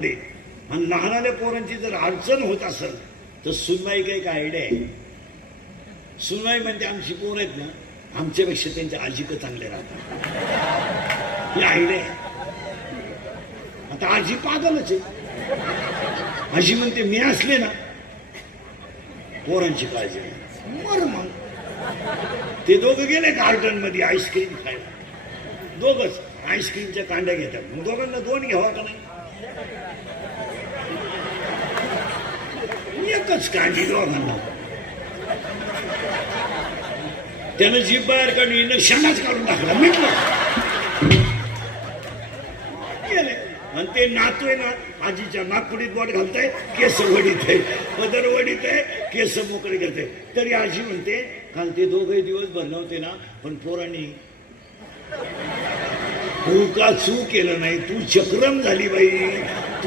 आणि लहानाल्या पोरांची जर अडचण होत असेल तर सुनवाई काही काय आयडिया आहे. सुनवाई म्हणजे आमची पोर आहेत ना, आमच्यापेक्षा त्यांच्या आजीक चांगले राहतात, ही आयडिया आहे. आता आजी पागलच आहे. आजी म्हणते मी असले ना पोरांची काळजी मर. मग ते दोघं गेले गार्डन मध्ये आईस्क्रीम खायला. दोघच आईस्क्रीमच्या कांड्या घेतात. मग दोघांना दोन घ्यावा का नाही? एकच कांडी दोघांना. त्यानं जीभ बाहेर काढून क्षणाच काढून टाकला. मिटलं गेले. आणि ते नातोय ना आजीच्या नागपुडीत बोट घालताय, केस वडीत आहे, पदर वडीत आहे, केस मोकळे करते. तरी आजी म्हणते काल ते दोघे दिवस बनवते ना, पण पोरांनी तू का चूक केलं नाही, तू चक्रम झाली बाई.